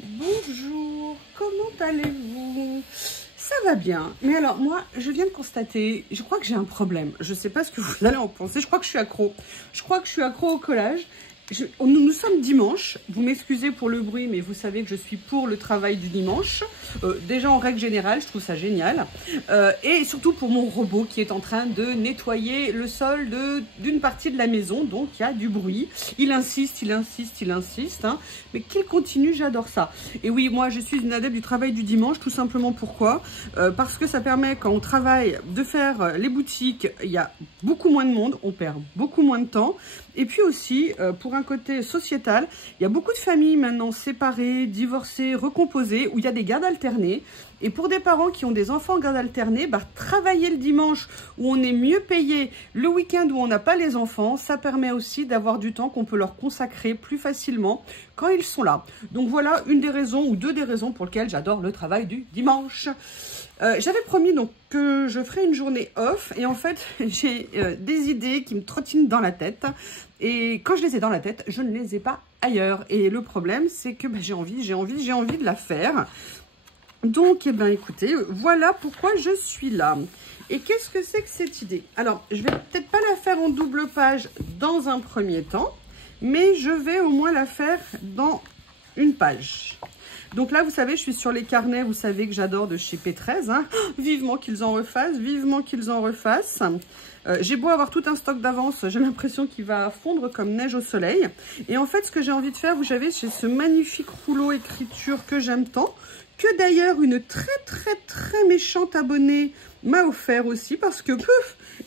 Bonjour, comment allez-vous? Ça va bien, mais alors moi, je viens de constater, je crois que j'ai un problème. Je ne sais pas ce que vous allez en penser, je crois que je suis accro. Je crois que je suis accro au collage. Nous sommes dimanche, vous m'excusez pour le bruit, mais vous savez que je suis pour le travail du dimanche. Déjà en règle générale, je trouve ça génial. Et surtout pour mon robot qui est en train de nettoyer le sol d'une partie de la maison, donc il y a du bruit. Il insiste, hein, mais qu'il continue, j'adore ça. Et oui, moi je suis une adepte du travail du dimanche, tout simplement pourquoi parce que ça permet, quand on travaille, de faire les boutiques, il y a beaucoup moins de monde, on perd beaucoup moins de temps. Et puis aussi, pour un côté sociétal, il y a beaucoup de familles maintenant séparées, divorcées, recomposées, où il y a des gardes alternés. Et pour des parents qui ont des enfants en garde alternée, travailler le dimanche où on est mieux payé, le week-end où on n'a pas les enfants, ça permet aussi d'avoir du temps qu'on peut leur consacrer plus facilement quand ils sont là. Donc voilà une des raisons ou deux des raisons pour lesquelles j'adore le travail du dimanche. J'avais promis donc que je ferais une journée off et en fait j'ai des idées qui me trottinent dans la tête et quand je les ai dans la tête, je ne les ai pas ailleurs. Et le problème c'est que j'ai envie de la faire. Donc, écoutez, voilà pourquoi je suis là. Et qu'est-ce que c'est que cette idée? Alors, je vais peut-être pas la faire en double page dans un premier temps, mais je vais au moins la faire dans une page. Donc là, vous savez, je suis sur les carnets, vous savez que j'adore de chez P13. Hein. Vivement qu'ils en refassent, vivement qu'ils en refassent. J'ai beau avoir tout un stock d'avance, j'ai l'impression qu'il va fondre comme neige au soleil. Et en fait, ce que j'ai envie de faire, vous savez, c'est ce magnifique rouleau écriture que j'aime tant, que d'ailleurs une très méchante abonnée m'a offert aussi, parce que,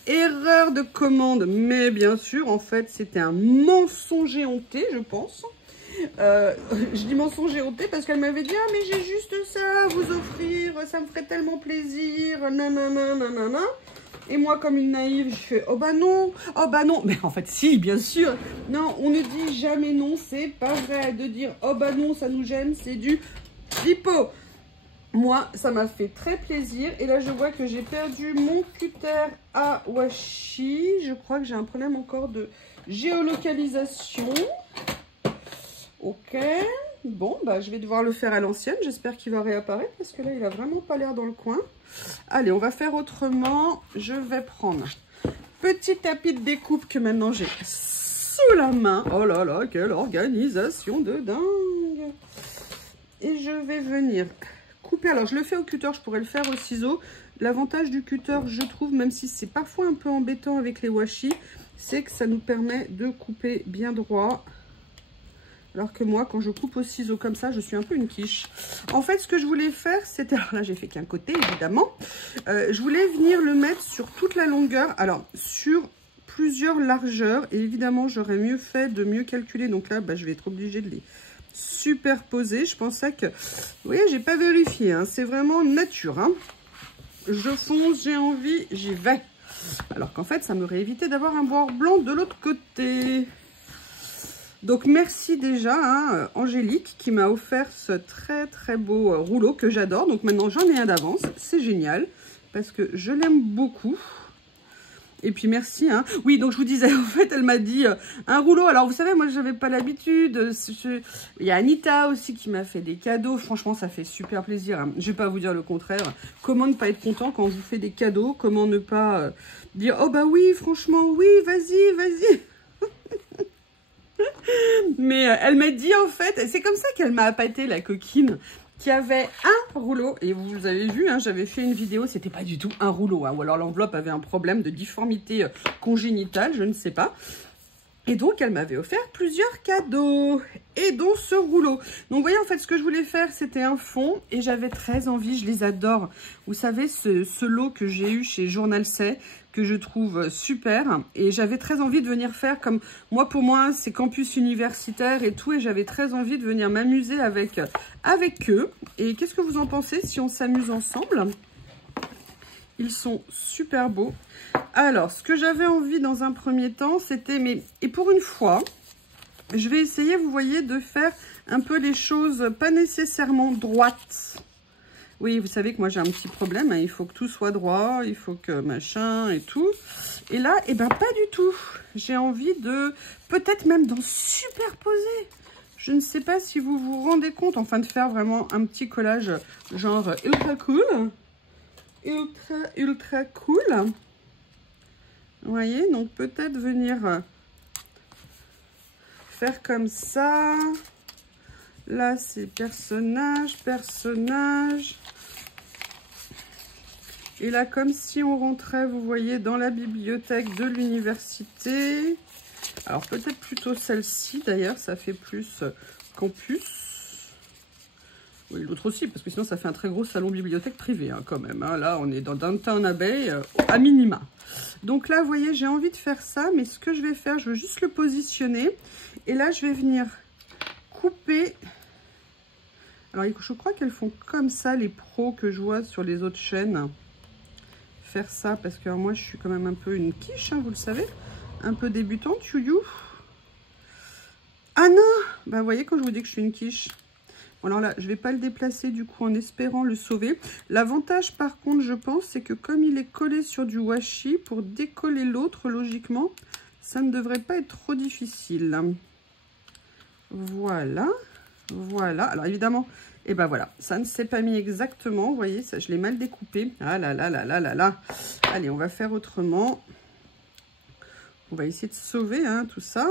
erreur de commande, mais bien sûr, en fait, c'était un mensonge éhonté, je pense. Je dis mensonge éhonté parce qu'elle m'avait dit « Ah, mais j'ai juste ça à vous offrir, ça me ferait tellement plaisir, nanana. » Et moi, comme une naïve, je fais « Oh bah non, oh bah non. » Mais en fait, si, bien sûr. Non, on ne dit jamais non, c'est pas vrai. De dire « Oh bah non, ça nous gêne », c'est du pipeau. Moi, ça m'a fait très plaisir. Et là, je vois que j'ai perdu mon cutter à washi. Je crois que j'ai un problème encore de géolocalisation. Ok. Bon, je vais devoir le faire à l'ancienne. J'espère qu'il va réapparaître parce que là, il a vraiment pas l'air dans le coin. Allez, on va faire autrement. Je vais prendre petit tapis de découpe que maintenant j'ai sous la main. Oh là là, quelle organisation de dingue. Et je vais venir couper. Alors, je le fais au cutter, je pourrais le faire au ciseau. L'avantage du cutter, je trouve, même si c'est parfois un peu embêtant avec les washi, c'est que ça nous permet de couper bien droit. Alors que moi, quand je coupe au ciseau comme ça, je suis un peu une quiche. En fait, ce que je voulais faire, c'était... Alors là, j'ai fait qu'un côté, évidemment. Je voulais venir le mettre sur toute la longueur. Alors, sur plusieurs largeurs. Et évidemment, j'aurais mieux fait de mieux calculer. Donc là, je vais être obligée de les superposer. Je pensais que... Vous voyez, j'ai pas vérifié. Hein. C'est vraiment nature. Hein. Je fonce, j'ai envie, j'y vais. Alors qu'en fait, ça m'aurait évité d'avoir un bord blanc de l'autre côté. Donc merci déjà hein, Angélique qui m'a offert ce très beau rouleau que j'adore. Donc maintenant j'en ai un d'avance, c'est génial parce que je l'aime beaucoup. Et puis merci. Hein. Oui, donc je vous disais, en fait, elle m'a dit un rouleau. Alors vous savez, moi j'avais pas l'habitude. Il y a Anita aussi qui m'a fait des cadeaux. Franchement, ça fait super plaisir. Hein. Je vais pas vous dire le contraire. Comment ne pas être content quand on vous fait des cadeaux? Comment ne pas dire oh bah oui, franchement, oui, vas-y. Mais elle m'a dit en fait, c'est comme ça qu'elle m'a appâté la coquine, qui avait un rouleau, et vous avez vu, hein, j'avais fait une vidéo, c'était pas du tout un rouleau, hein, ou alors l'enveloppe avait un problème de difformité congénitale, je ne sais pas. Et donc, elle m'avait offert plusieurs cadeaux, et dont ce rouleau. Donc, vous voyez, en fait, ce que je voulais faire, c'était un fond, et j'avais très envie, je les adore. Vous savez, ce lot que j'ai eu chez Journal C, que je trouve super, et j'avais très envie de venir faire comme, pour moi, c'est campus universitaire et tout, et j'avais très envie de venir m'amuser avec eux. Et qu'est-ce que vous en pensez si on s'amuse ensemble ? Ils sont super beaux. Alors, ce que j'avais envie dans un premier temps, c'était... Et pour une fois, je vais essayer, vous voyez, de faire un peu les choses pas nécessairement droites. Oui, vous savez que moi, j'ai un petit problème. Hein, il faut que tout soit droit, il faut que machin et tout. Et là, pas du tout. J'ai envie de... Peut-être même d'en superposer. Je ne sais pas si vous vous rendez compte, enfin de faire vraiment un petit collage genre ultra cool. Ultra cool. Vous voyez, donc peut-être venir faire comme ça. Là, c'est personnage. Et là, comme si on rentrait, vous voyez, dans la bibliothèque de l'université. Alors, peut-être plutôt celle-ci, d'ailleurs, ça fait plus campus. Oui, l'autre aussi, parce que sinon, ça fait un très gros salon bibliothèque privé, hein, quand même. Hein. Là, on est dans Downton Abbey, à minima. Donc là, vous voyez, j'ai envie de faire ça, mais ce que je vais faire, je veux juste le positionner. Et là, je vais venir couper. Alors, je crois qu'elles font comme ça, les pros que je vois sur les autres chaînes. Faire ça, parce que alors, moi, je suis quand même un peu une quiche, hein, vous le savez. Un peu débutante, you. Ah non! Bah, vous voyez, quand je vous dis que je suis une quiche. Bon, alors là, je vais pas le déplacer, du coup, en espérant le sauver. L'avantage, par contre, je pense, c'est que comme il est collé sur du washi, pour décoller l'autre, logiquement, ça ne devrait pas être trop difficile. Voilà. Voilà. Alors, évidemment, et ben voilà, ça ne s'est pas mis exactement. Vous voyez, ça, je l'ai mal découpé. Ah là là là là là là. Allez, on va faire autrement. On va essayer de sauver hein, tout ça.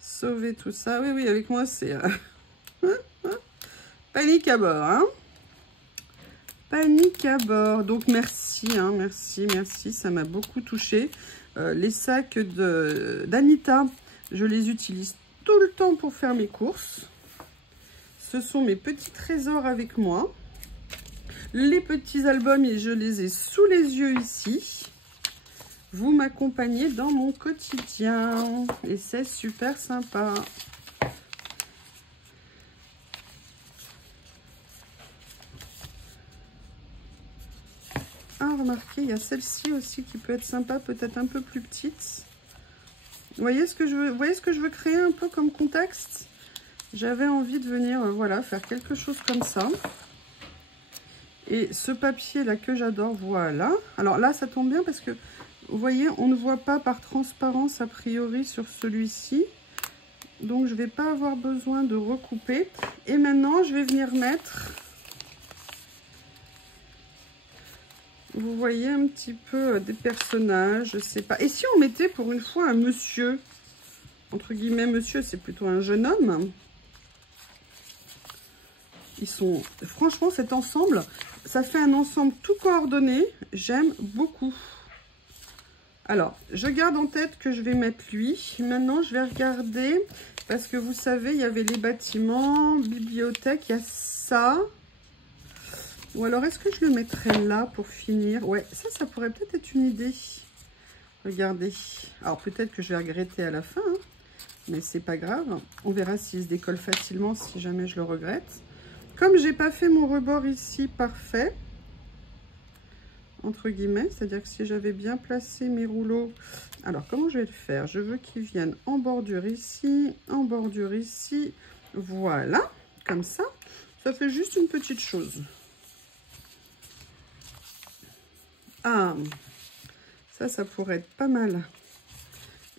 Sauver tout ça. Oui, oui, avec moi, c'est... panique à bord, hein. Panique à bord. Donc, merci, hein, merci. Ça m'a beaucoup touché. Les sacs d'Anita, je les utilise tout le temps pour faire mes courses. Ce sont mes petits trésors avec moi. Les petits albums, et je les ai sous les yeux ici. Vous m'accompagnez dans mon quotidien. Et c'est super sympa. Ah, remarquez, il y a celle-ci aussi qui peut être sympa, peut-être un peu plus petite. Vous voyez ce que je veux créer un peu comme contexte? J'avais envie de venir, voilà, faire quelque chose comme ça. Et ce papier-là que j'adore, voilà. Alors là, ça tombe bien parce que, vous voyez, on ne voit pas par transparence a priori sur celui-ci. Donc, je ne vais pas avoir besoin de recouper. Et maintenant, je vais venir mettre... Vous voyez un petit peu des personnages, je sais pas. Et si on mettait pour une fois un monsieur, entre guillemets monsieur, c'est plutôt un jeune homme. Ils sont, franchement, cet ensemble, ça fait un ensemble tout coordonné. J'aime beaucoup. Alors, je garde en tête que je vais mettre lui. Maintenant, je vais regarder, parce que vous savez, il y avait les bâtiments, bibliothèque, il y a ça. Ou alors, est-ce que je le mettrais là pour finir? Ouais, ça pourrait peut-être être une idée. Regardez. Alors, peut-être que je vais regretter à la fin, hein, mais c'est pas grave. On verra s'il se décolle facilement, si jamais je le regrette. Comme j'ai pas fait mon rebord ici parfait, entre guillemets, c'est-à-dire que si j'avais bien placé mes rouleaux... Alors, comment je vais le faire? Je veux qu'ils viennent en bordure ici, voilà, comme ça. Ça fait juste une petite chose. Ah, ça pourrait être pas mal.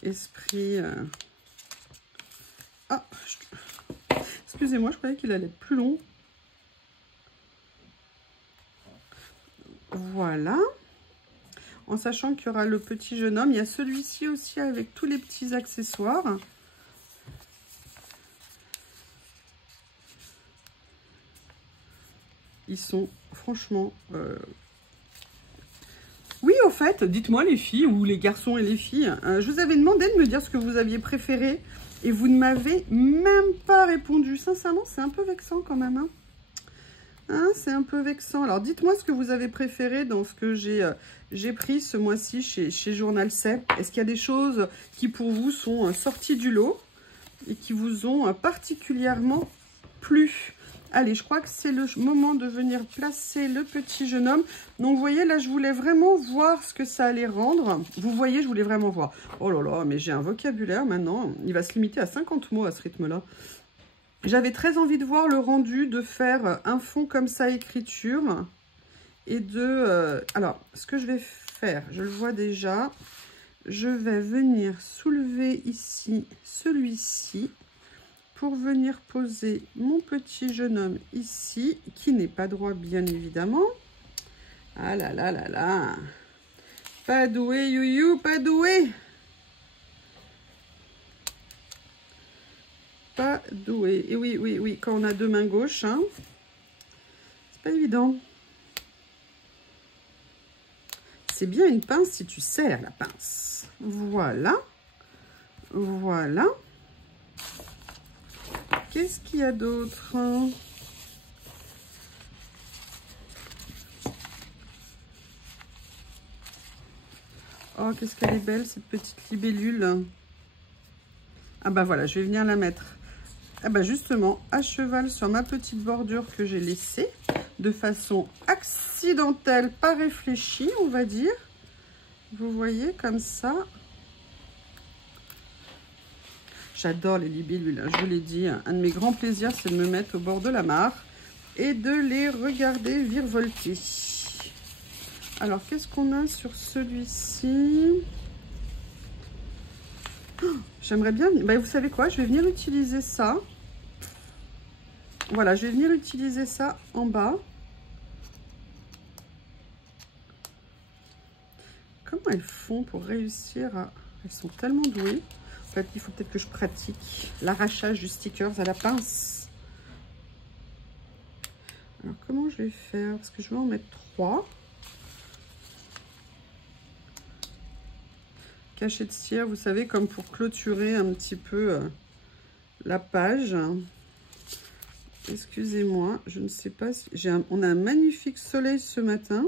Esprit... Ah, excusez-moi, je croyais qu'il allait être plus long. Voilà. En sachant qu'il y aura le petit jeune homme. Il y a celui-ci aussi avec tous les petits accessoires. Ils sont franchement... Oui, au fait, dites-moi les filles, ou les garçons et les filles, je vous avais demandé de me dire ce que vous aviez préféré et vous ne m'avez même pas répondu. Sincèrement, c'est un peu vexant quand même. Hein, c'est un peu vexant. Alors, dites-moi ce que vous avez préféré dans ce que j'ai pris ce mois-ci chez Journal C. Est-ce qu'il y a des choses qui, pour vous, sont sorties du lot et qui vous ont particulièrement plu? Allez, je crois que c'est le moment de venir placer le petit jeune homme. Donc, vous voyez, là, je voulais vraiment voir ce que ça allait rendre. Vous voyez, je voulais vraiment voir. Oh là là, mais j'ai un vocabulaire maintenant. Il va se limiter à 50 mots à ce rythme-là. J'avais très envie de voir le rendu, de faire un fond comme ça, écriture. Et de... alors, ce que je vais faire, je le vois déjà. Je vais venir soulever ici celui-ci. pour venir poser mon petit jeune homme ici, qui n'est pas droit bien évidemment. Ah là là là là. Pas doué, Youyou, pas doué. Pas doué. Et oui, oui, oui, quand on a deux mains gauches, hein, c'est pas évident. C'est bien une pince si tu serres la pince. Voilà. Voilà. Qu'est-ce qu'il y a d'autre? Oh, qu'est-ce qu'elle est belle, cette petite libellule. Ah bah voilà, je vais venir la mettre. Ah bah justement, à cheval sur ma petite bordure que j'ai laissée. De façon accidentelle, pas réfléchie, on va dire. Vous voyez, comme ça. J'adore les libellules, je vous l'ai dit. Un de mes grands plaisirs, c'est de me mettre au bord de la mare et de les regarder virevolter. Alors, qu'est-ce qu'on a sur celui-ci? Oh, j'aimerais bien... Bah, vous savez quoi? Je vais venir utiliser ça. Voilà, je vais venir utiliser ça en bas. Comment elles font pour réussir à... Elles sont tellement douées. En fait, il faut peut-être que je pratique l'arrachage du stickers à la pince. Alors, comment je vais faire? Parce que je vais en mettre 3. Cachet de cire, vous savez, comme pour clôturer un petit peu la page. Excusez-moi, je ne sais pas si... On a un magnifique soleil ce matin.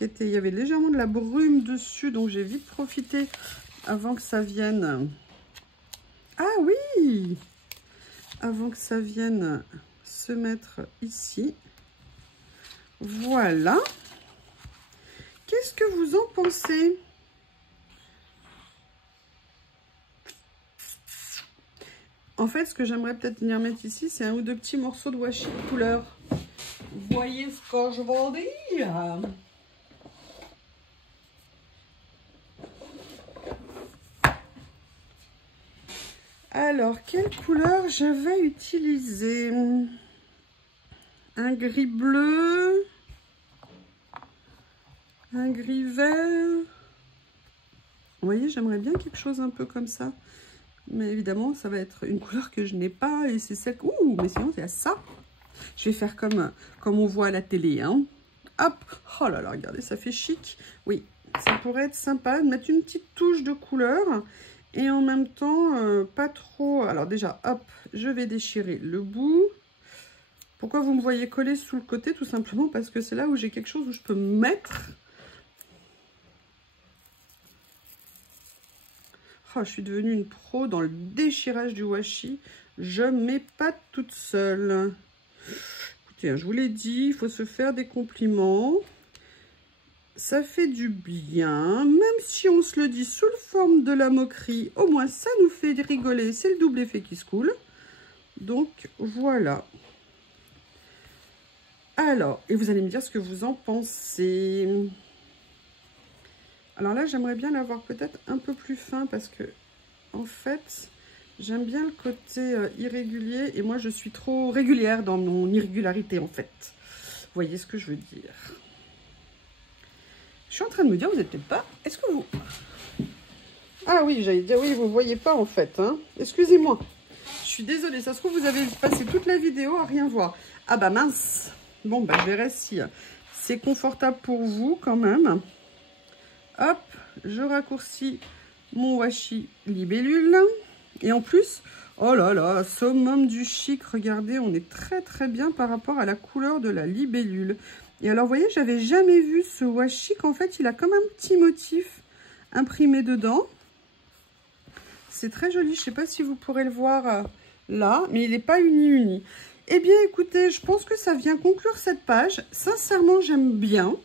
Il y avait légèrement de la brume dessus, donc j'ai vite profité avant que ça vienne. Ah oui! Avant que ça vienne se mettre ici. Voilà. Qu'est-ce que vous en pensez? En fait, ce que j'aimerais peut-être venir mettre ici, c'est un ou deux petits morceaux de washi de couleur. Vous voyez ce que je veux dire? Alors, quelle couleur je vais utiliser? Un gris bleu, un gris vert. Vous voyez, j'aimerais bien quelque chose un peu comme ça. Mais évidemment, ça va être une couleur que je n'ai pas. Et c'est celle... Ouh, mais sinon, c'est ça. Je vais faire comme on voit à la télé. Hein. Hop. Oh là là, regardez, ça fait chic. Oui, ça pourrait être sympa de mettre une petite touche de couleur. Et en même temps, pas trop... Alors déjà, hop, je vais déchirer le bout. Pourquoi vous me voyez coller sous le côté? Tout simplement parce que c'est là où j'ai quelque chose où je peux me mettre. Oh, je suis devenue une pro dans le déchirage du washi. Je m'épate toute seule. Écoutez, je vous l'ai dit, il faut se faire des compliments. Ça fait du bien. Même si on se le dit sous la forme de la moquerie, au moins ça nous fait rigoler. C'est le double effet qui se coule. Donc, voilà. Alors, et vous allez me dire ce que vous en pensez. Alors là, j'aimerais bien l'avoir peut-être un peu plus fin parce que, en fait, j'aime bien le côté irrégulier et moi, je suis trop régulière dans mon irrégularité, en fait. Vous voyez ce que je veux dire? Je suis en train de me dire, vous n'êtes peut-être pas... Est-ce que vous... Ah oui, j'allais dire, oui, vous ne voyez pas, en fait. Hein. Excusez-moi. Je suis désolée, ça se trouve, vous avez passé toute la vidéo à rien voir. Ah bah mince. Bon, bah, je verrai si c'est confortable pour vous, quand même. Hop, je raccourcis mon washi libellule. Et en plus, oh là là, summum du chic. Regardez, on est très très bien par rapport à la couleur de la libellule. Et alors, vous voyez, j'avais jamais vu ce washi qu'en fait, il a comme un petit motif imprimé dedans. C'est très joli. Je ne sais pas si vous pourrez le voir là, mais il n'est pas uni. Eh bien, écoutez, je pense que ça vient conclure cette page. Sincèrement, j'aime bien.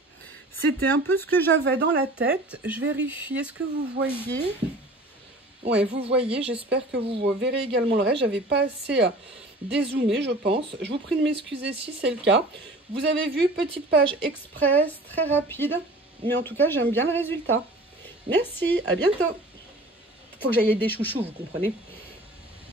C'était un peu ce que j'avais dans la tête. Je vérifie. Est-ce que vous voyez? Ouais, vous voyez. J'espère que vous verrez également le reste. J'avais pas assez dézoomé, je pense. Je vous prie de m'excuser si c'est le cas. Vous avez vu, petite page express, très rapide. Mais en tout cas, j'aime bien le résultat. Merci, à bientôt. Faut que j'aille des chouchous, vous comprenez.